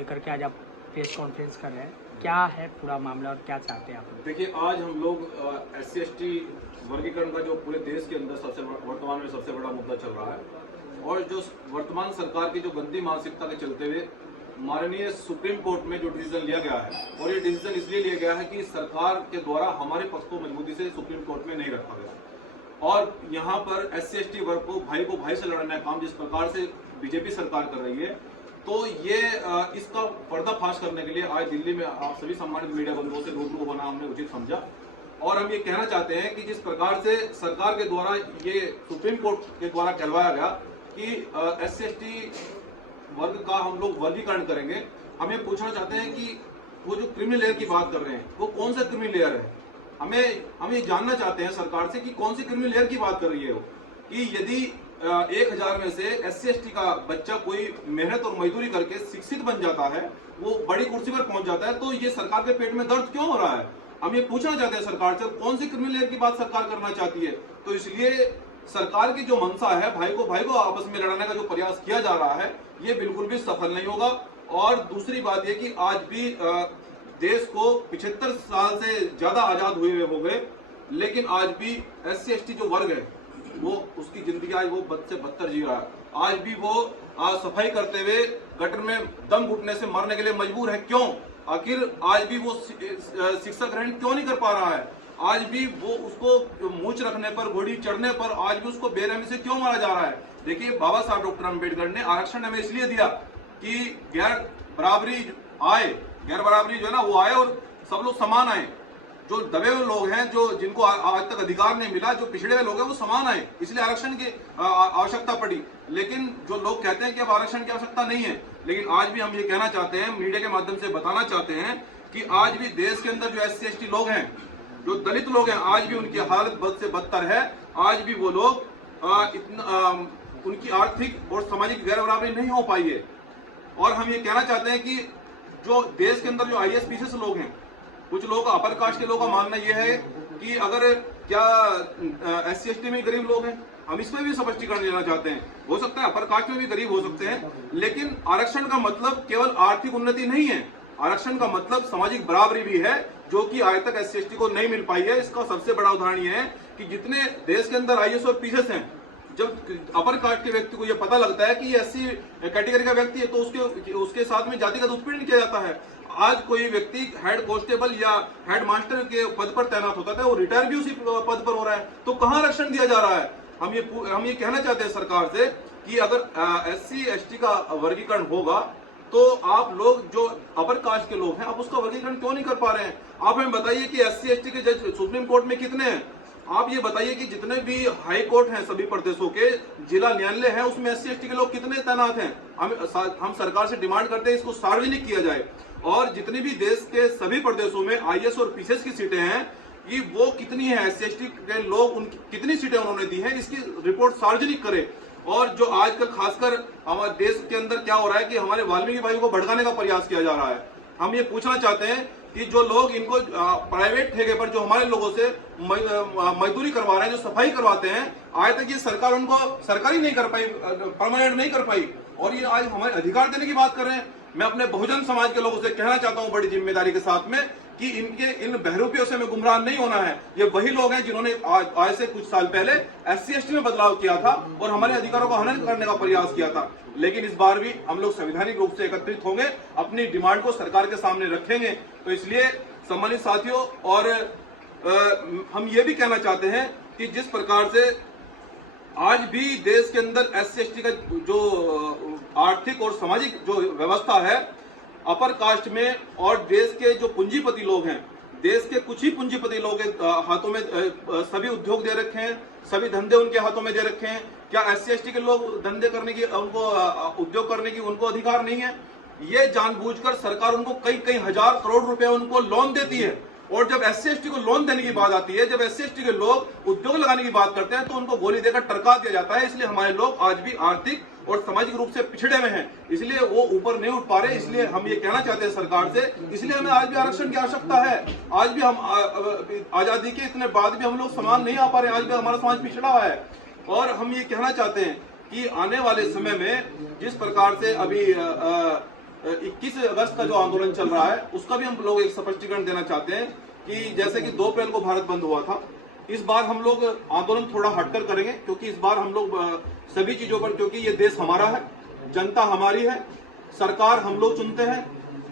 लेकर के आज आप प्रेस कॉन्फ्रेंस कर रहे हैं, क्या है पूरा मामला और क्या चाहते हैं आप? देखिए, आज हम लोग SC/ST वर्गीकरण का जो पूरे देश के अंदर वर्तमान में सबसे बड़ा मुद्दा चल रहा है और जो वर्तमान सरकार की जो गंदी मानसिकता के चलते हुए माननीय सुप्रीम कोर्ट में जो डिसीजन लिया गया है, और ये डिसीजन इसलिए लिया गया है कि सरकार के द्वारा हमारे पक्ष को मजबूती से सुप्रीम कोर्ट में नहीं रखा गया और यहाँ पर SC/ST वर्ग को भाई से लड़ने का काम जिस प्रकार से बीजेपी सरकार कर रही है, तो ये इसका पर्दाफाश करने के लिए आज दिल्ली में आप सभी सम्मानित मीडिया बंधुओं से रूबरू होना हमने उचित समझा। और हम ये कहना चाहते हैं कि जिस प्रकार से सरकार के द्वारा ये सुप्रीम कोर्ट के द्वारा कहलवाया गया कि SC/ST वर्ग का हम लोग वर्गीकरण करेंगे, हम ये पूछना चाहते हैं कि वो जो क्रीमी लेयर की बात कर रहे हैं वो कौन सा क्रीमी लेयर है। हम ये जानना चाहते हैं सरकार से कि कौन सी क्रीमी लेयर की बात कर रही है वो, कि यदि 1000 में से SC/ST का बच्चा कोई मेहनत और मजदूरी करके शिक्षित बन जाता है, वो बड़ी कुर्सी पर पहुंच जाता है, तो ये सरकार के पेट में दर्द क्यों हो रहा है। हम ये पूछना चाहते हैं सरकार से कौन सी क्रीमी लेयर की बात सरकार करना चाहती है। तो इसलिए सरकार की जो मंशा है भाई को आपस में लड़ाने का जो प्रयास किया जा रहा है, ये बिल्कुल भी सफल नहीं होगा। और दूसरी बात यह कि आज भी देश को 75 साल से ज्यादा आजाद हुए हो गए, लेकिन आज भी SC/ST जो वर्ग है वो उसकी जिंदगी आज वो बद से बदतर जी रहा है। आज भी वो सफाई करते हुए गटर में दम घुटने से मरने के लिए मजबूर है। क्यों? आखिर आज भी वो शिक्षा ग्रहण क्यों नहीं कर पा रहा है? आज भी वो उसको मूंछ रखने पर, घोड़ी चढ़ने पर आज भी उसको बेरहमी से क्यों मारा जा रहा है? देखिए, बाबा साहब डॉक्टर अम्बेडकर ने आरक्षण हमें इसलिए दिया कि गैर बराबरी जो है ना वो आए और सब लोग समान आए। जो दबे हुए लोग हैं, जो जिनको आज तक अधिकार नहीं मिला, जो पिछड़े हुए लोग हैं, वो समान आए, इसलिए आरक्षण की आवश्यकता पड़ी। लेकिन जो लोग कहते हैं कि अब आरक्षण की आवश्यकता नहीं है, लेकिन आज भी हम ये कहना चाहते हैं, मीडिया के माध्यम से बताना चाहते हैं कि आज भी देश के अंदर जो SC/ST लोग हैं, जो दलित लोग हैं, आज भी उनकी हालत बद से बदतर है। आज भी वो लोग उनकी आर्थिक और सामाजिक गैर बराबरी नहीं हो पाई है। और हम ये कहना चाहते हैं कि जो देश के अंदर जो IAS PCS लोग हैं, कुछ लोगों का अपर कास्ट के लोगों का मानना यह है कि अगर क्या SC/ST में गरीब लोग हैं, हम इसमें भी स्पष्टीकरण देना चाहते हैं। हो सकता है अपर कास्ट में भी गरीब हो सकते हैं, लेकिन आरक्षण का मतलब केवल आर्थिक उन्नति नहीं है। आरक्षण का मतलब सामाजिक बराबरी भी है, जो कि आज तक SC/ST को नहीं मिल पाई है। इसका सबसे बड़ा उदाहरण यह है कि जितने देश के अंदर IAS और PCS हैं, जब अपर कास्ट के व्यक्ति को यह पता लगता है कि ये SC कैटेगरी का व्यक्ति है, तो उसके साथ में जातिगत उत्पीड़न किया जाता है। आज कोई व्यक्ति हेड कांस्टेबल या हेड मास्टर के पद पर तैनात होता था, वो रिटायर भी उसी पद पर हो रहा है, तो कहां आरक्षण दिया जा रहा है? हम ये कहना चाहते हैं सरकार से कि अगर SC/ST का वर्गीकरण होगा तो आप लोग जो अपर कास्ट के लोग हैं, आप उसका वर्गीकरण क्यों नहीं कर पा रहे हैं? आप हमें बताइए कि SC/ST के जज सुप्रीम कोर्ट में कितने हैं? आप ये बताइए कि जितने भी हाई कोर्ट हैं सभी प्रदेशों के, जिला न्यायालय है, उसमें SC/ST के लोग कितने तैनात हैं? हम सरकार से डिमांड करते हैं इसको सार्वजनिक किया जाए। और जितनी भी देश के सभी प्रदेशों में IAS और PCS की सीटें हैं, कि वो कितनी है, SC/ST के लोग उनकी कितनी सीटें उन्होंने दी है, इसकी रिपोर्ट सार्वजनिक करें। और जो आजकल खासकर हमारे देश के अंदर क्या हो रहा है कि हमारे वाल्मीकि भाई को भड़काने का प्रयास किया जा रहा है। हम ये पूछना चाहते हैं कि जो लोग इनको प्राइवेट ठेके पर जो हमारे लोगों से मजदूरी करवा रहे हैं, जो सफाई करवाते हैं, आज तक ये सरकार उनको सरकारी नहीं कर पाई, परमानेंट नहीं कर पाई, और ये आज हमारे अधिकार देने की बात कर रहे हैं। मैं अपने बहुजन समाज के लोगों से कहना चाहता हूं बड़ी जिम्मेदारी के साथ में कि इन बहरूपियों से हमें गुमराह नहीं होना है। ये वही लोग हैं जिन्होंने आज से कुछ साल पहले SC/ST में बदलाव किया था और हमारे अधिकारों का हनन करने का प्रयास किया था। लेकिन इस बार भी हम लोग संवैधानिक रूप से एकत्रित होंगे, अपनी डिमांड को सरकार के सामने रखेंगे। तो इसलिए सम्मानित साथियों, और हम ये भी कहना चाहते हैं कि जिस प्रकार से आज भी देश के अंदर SC/ST का जो आर्थिक और सामाजिक जो व्यवस्था है अपर कास्ट में, और देश के जो पूंजीपति लोग हैं, देश के कुछ ही पूंजीपति लोगों के हाथों में सभी उद्योग दे रखे हैं, सभी धंधे उनके हाथों में दे रखे हैं। क्या SC/ST के लोग धंधे करने की, उनको उद्योग करने की उनको अधिकार नहीं है? ये जानबूझकर सरकार उनको कई हजार करोड़ रुपए उनको लोन देती है, और जब SC/ST को लोन देने की बात आती है, जब SC/ST के लोग उद्योग लगाने की बात करते हैं, तो उनको गोली देकर टरका दिया जाता है। इसलिए हमारे लोग आज भी आर्थिक और सामाजिक रूप से पिछड़े हुए हैं, इसलिए वो ऊपर नहीं उठ पा रहे। इसलिए हम ये कहना चाहते हैं सरकार से, इसलिए हमें आज भी आरक्षण की आवश्यकता है। आज भी हम आजादी के इतने बाद भी हम लोग समान नहीं आ पा रहे, आज भी हमारा समाज पिछड़ा हुआ है। और हम ये कहना चाहते हैं कि आने वाले समय में जिस प्रकार से अभी 21 अगस्त का जो आंदोलन चल रहा है उसका भी हम लोग एक स्पष्टीकरण देना चाहते हैं कि जैसे कि 2 अप्रैल को भारत बंद हुआ था, इस बार हम लोग आंदोलन थोड़ा हटकर करेंगे, क्योंकि इस बार हम लोग सभी चीजों पर, क्योंकि ये देश हमारा है, जनता हमारी है, सरकार हम लोग चुनते हैं,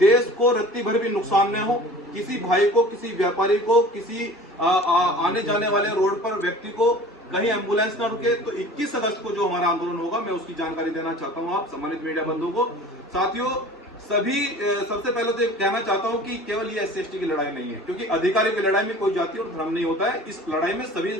देश को रत्ती भर भी नुकसान न हो, किसी भाई को, किसी व्यापारी को, किसी आने जाने वाले रोड पर व्यक्ति को कहीं एम्बुलेंस ना रुके। तो 21 अगस्त को जो हमारा आंदोलन होगा, मैं उसकी जानकारी देना चाहता हूं आप सम्मानित मीडिया बंधुओं को। साथियों, सभी सबसे पहले तो कहना चाहता हूं कि केवल ये SC/ST की लड़ाई नहीं है, क्योंकि अधिकारियों की लड़ाई में कोई जाति और धर्म नहीं होता है। इस लड़ाई में सभी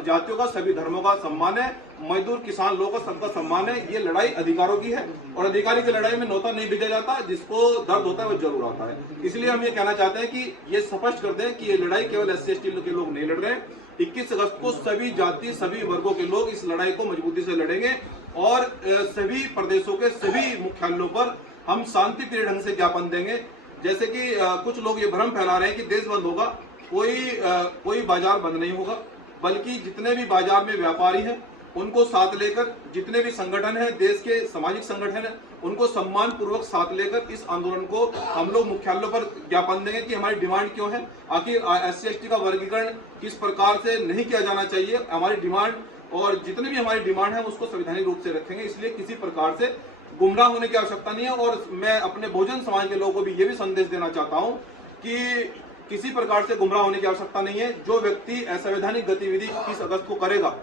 जातियों का, सभी धर्मों का सम्मान है, मजदूर किसान लोगों का सबका सम्मान है। ये लड़ाई अधिकारों की है और अधिकारी की लड़ाई में नौता नहीं भेजा जाता, जिसको दर्द होता है वो जरूर आता है। इसलिए हम ये कहना चाहते हैं कि ये स्पष्ट कर दें कि ये लड़ाई केवल SC/ST के लोग नहीं लड़ रहे हैं। 21 अगस्त को सभी जाति, सभी वर्गों के लोग इस लड़ाई को मजबूती से लड़ेंगे और सभी प्रदेशों के सभी मुख्यालयों पर हम शांतिप्रिय ढंग से ज्ञापन देंगे। जैसे कि कुछ लोग ये भ्रम फैला रहे हैं कि देश बंद होगा, कोई बाजार बंद नहीं होगा, बल्कि जितने भी बाजार में व्यापारी हैं उनको साथ लेकर, जितने भी संगठन हैं, देश के सामाजिक संगठन हैं, उनको सम्मान पूर्वक साथ लेकर इस आंदोलन को हम लोग मुख्यालयों पर ज्ञापन देंगे कि हमारी डिमांड क्यों है, आखिर SC/ST का वर्गीकरण किस प्रकार से नहीं किया जाना चाहिए, हमारी डिमांड और जितनी भी हमारी डिमांड है उसको संवैधानिक रूप से रखेंगे। इसलिए किसी प्रकार से गुमराह होने की आवश्यकता नहीं है। और मैं अपने बहुजन समाज के लोगों को भी ये भी संदेश देना चाहता हूं कि किसी प्रकार से गुमराह होने की आवश्यकता नहीं है। जो व्यक्ति असंवैधानिक गतिविधि 21 अगस्त को करेगा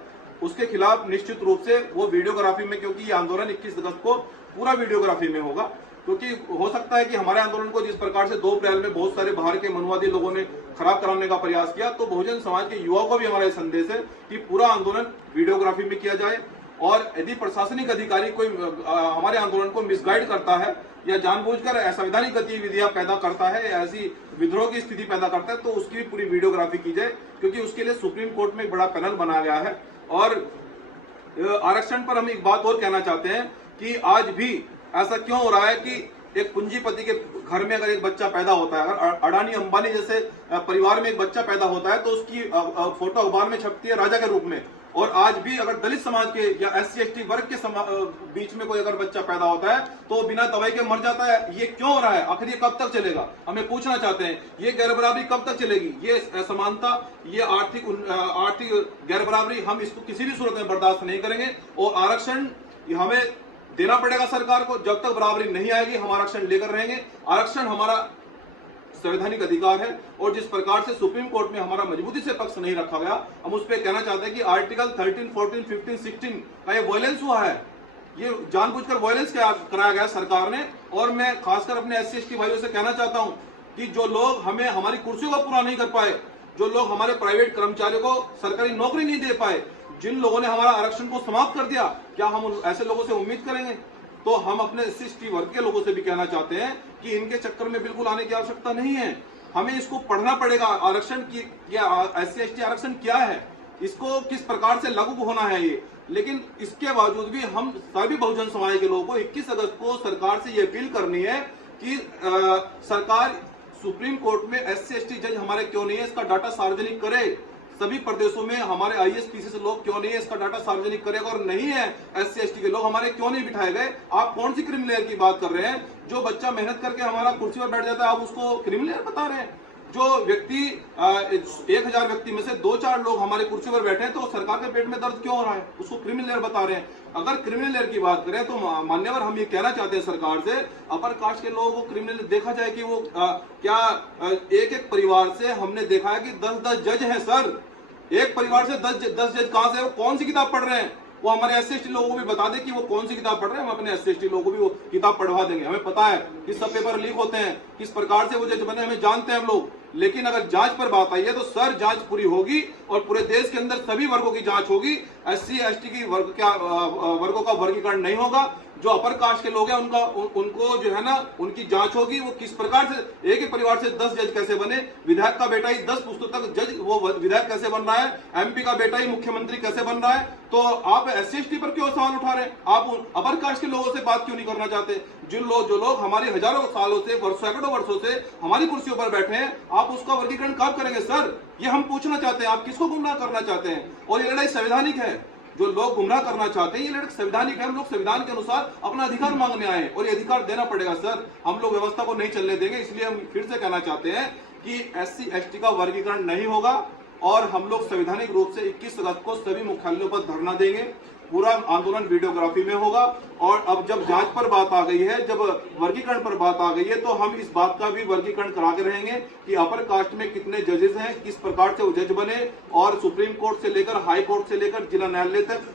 उसके खिलाफ निश्चित रूप से वो वीडियोग्राफी में, क्योंकि ये आंदोलन 21 अगस्त को पूरा वीडियोग्राफी में होगा, क्योंकि हो सकता है कि हमारे आंदोलन को जिस प्रकार से 2 अप्रैल में बहुत सारे बाहर के मनुवादी लोगों ने खराब कराने का प्रयास किया, तो बहुजन समाज के युवाओं को भी हमारा संदेश है कि पूरा आंदोलन वीडियोग्राफी में किया जाए। और यदि प्रशासनिक अधिकारी कोई हमारे आंदोलन को मिसगाइड करता है या जानबूझकर असंवैधानिक गतिविधियां पैदा करता है, ऐसी विद्रोह की स्थिति पैदा करता है, तो उसकी भी पूरी वीडियोग्राफी की जाए, क्योंकि उसके लिए सुप्रीम कोर्ट में एक बड़ा पैनल बनाया गया है। और आरक्षण पर हम एक बात और कहना चाहते हैं कि आज भी ऐसा क्यों हो रहा है कि एक पूंजीपति के घर में अगर एक बच्चा पैदा होता है, अगर अडानी अंबानी जैसे परिवार में एक बच्चा पैदा होता है, तो उसकी फोटो अखबार में छपती है राजा के रूप में। और आज भी अगर दलित समाज के या SC/ST वर्ग के बीच में कोई अगर बच्चा पैदा होता है तो बिना दवाई के मर जाता है। ये क्यों हो रहा है? आखिर ये कब तक चलेगा? हमें पूछना चाहते हैं, ये गैरबराबरी कब तक चलेगी? ये असमानता, ये आर्थिक गैरबराबरी, हम इसको किसी भी सूरत में बर्दाश्त नहीं करेंगे। और आरक्षण हमें देना पड़ेगा सरकार को। जब तक बराबरी नहीं आएगी हम आरक्षण लेकर रहेंगे। आरक्षण हमारा संवैधानिक अधिकार है और जिस प्रकार से सुप्रीम कोर्ट में हमारा मजबूती से पक्ष नहीं रखा गया, हम उस पर कहना चाहते हैं कि आर्टिकल 13, 14, 15, 16 का ये वायलेंस हुआ है, ये जानबूझकर वायलेंस कराया गया सरकार ने। और मैं खासकर अपने SC/ST भाइयों से कहना चाहता हूं कि जो लोग हमें हमारी कुर्सियों को पूरा नहीं कर पाए, जो लोग हमारे प्राइवेट कर्मचारियों को सरकारी नौकरी नहीं दे पाए, जिन लोगों ने हमारा आरक्षण को समाप्त कर दिया, क्या हम ऐसे लोगों से उम्मीद करेंगे? तो हम अपने SC/ST वर्ग के लोगों से भी कहना चाहते हैं कि इनके चक्कर में बिल्कुल आने की आवश्यकता नहीं है। हमें इसको पढ़ना पड़ेगा, आरक्षण की क्या, SC/ST आरक्षण क्या है, इसको किस प्रकार से लागू होना है ये। लेकिन इसके बावजूद भी हम सभी बहुजन समाज के लोगों को 21 अगस्त को सरकार से ये अपील करनी है कि सरकार सुप्रीम कोर्ट में SC/ST जज हमारे क्यों नहीं है, इसका डाटा सार्वजनिक करे। सभी प्रदेशों में हमारे IAS PCS लोग क्यों नहीं है, इसका डाटा सार्वजनिक करेगा। और नहीं है SC/ST के लोग हमारे क्यों नहीं बिठाए गए? आप कौन सी क्रिमिनल की बात कर रहे हैं? जो बच्चा मेहनत करके हमारा कुर्सी पर बैठ जाता है, आप उसको क्रिमिनल बता रहे हैं? जो व्यक्ति 1000 व्यक्ति में से 2-4 लोग हमारे कुर्सी पर बैठे हैं, तो सरकार के पेट में दर्द क्यों हो रहा है? उसको क्रिमिनल बता रहे हैं। अगर क्रिमिनल की बात करें तो मान्यवर हम ये कहना चाहते हैं सरकार से, अपर कास्ट के लोगों को क्रिमिनल देखा जाए कि वो क्या एक परिवार से हमने देखा है कि 10-10 जज हैं सर। एक परिवार से 10 जज कहां से? वो कौन सी किताब पढ़ रहे हैं? वो हमारे SC/ST लोगों को भी बता दे कि वो कौन सी किताब पढ़ रहे हैं। हम अपने SC/ST लोगों को भी वो किताब पढ़वा देंगे। हमें पता है कि सब पेपर लीक होते हैं, किस प्रकार से वो जज बने हमें जानते हैं हम लोग। लेकिन अगर जांच पर बात आई है तो सर जांच पूरी होगी और पूरे देश के अंदर सभी वर्गों की जांच होगी। SC/ST की वर्गों का वर्गीकरण नहीं होगा। जो अपर कास्ट के लोग हैं उनको जो है ना, उनकी जांच होगी। वो किस प्रकार से एक ही परिवार से 10 जज कैसे बने? विधायक का बेटा ही 10 पुस्तक तक जज, वो विधायक कैसे बन रहा है? MP का बेटा ही मुख्यमंत्री कैसे बन रहा है? तो आप SC/ST पर क्यों सवाल उठा रहे हैं? आप अपर कास्ट के लोगों से बात क्यों नहीं करना चाहते? जो लोग हमारी हजारों सालों से, सैकड़ों वर्षों से हमारी कुर्सियों पर बैठे हैं, आप उसका वर्गीकरण कब करेंगे सर? ये हम पूछना चाहते हैं। आप किसको गुमराह करना चाहते हैं? और ये लड़ाई संवैधानिक है। जो लोग गुमराह करना चाहते हैं, ये लड़के संवैधानिक है। हम लोग संविधान के अनुसार अपना अधिकार मांगने आए और ये अधिकार देना पड़ेगा सर। हम लोग व्यवस्था को नहीं चलने देंगे। इसलिए हम फिर से कहना चाहते हैं कि SC ST का वर्गीकरण नहीं होगा और हम लोग संवैधानिक रूप से 21 अगस्त को सभी मुख्यालयों पर धरना देंगे। पूरा आंदोलन वीडियोग्राफी में होगा। और अब जब जांच पर बात आ गई है, जब वर्गीकरण पर बात आ गई है, तो हम इस बात का भी वर्गीकरण करा के रहेंगे कि अपर कास्ट में कितने जजेस हैं, किस प्रकार से वो जज बने, और सुप्रीम कोर्ट से लेकर हाई कोर्ट से लेकर जिला न्यायालय तक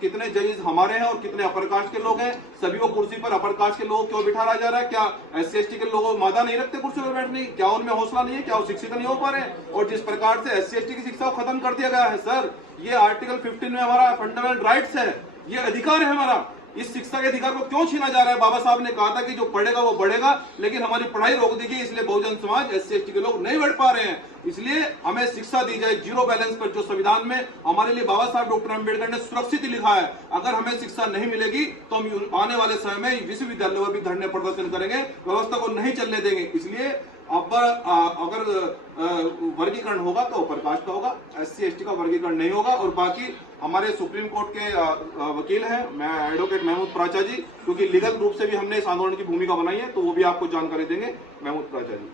कितने जजेस हमारे हैं और कितने अपर कास्ट के लोग हैं। सभी को कुर्सी पर अपर कास्ट के लोगों क्यों बिठाया जा रहा है? क्या SC ST के लोग मादा नहीं रखते कुर्सी पर बैठने की? क्या उनमें हौसला नहीं है? क्या वो शिक्षित नहीं हो पा रहे हैं? और जिस प्रकार से SC ST की शिक्षा को खत्म कर दिया गया है सर, ये आर्टिकल 15 में हमारा फंडामेंटल राइट्स है, ये अधिकार है हमारा। इस शिक्षा के अधिकार को क्यों छीना जा रहा है? बाबा साहब ने कहा था कि जो पढ़ेगा वो बढ़ेगा, लेकिन हमारी पढ़ाई रोक दी गई। इसलिए बहुजन समाज SC ST के लोग नहीं बढ़ पा रहे हैं। इसलिए हमें शिक्षा दी जाए जीरो बैलेंस पर, जो संविधान में हमारे लिए बाबा साहब डॉक्टर अम्बेडकर ने सुरक्षित लिखा है। अगर हमें शिक्षा नहीं मिलेगी तो हम आने वाले समय में विश्वविद्यालयों में भी धरने प्रदर्शन करेंगे, व्यवस्था को नहीं चलने देंगे। इसलिए अब अगर वर्गीकरण होगा तो अपर कास्ट का होगा, SC ST का वर्गीकरण नहीं होगा। और बाकी हमारे सुप्रीम कोर्ट के वकील हैं, मैं एडवोकेट महमूद प्राचा जी, क्योंकि लीगल रूप से भी हमने इस आंदोलन की भूमिका बनाई है, तो वो भी आपको जानकारी देंगे। महमूद प्राचा जी।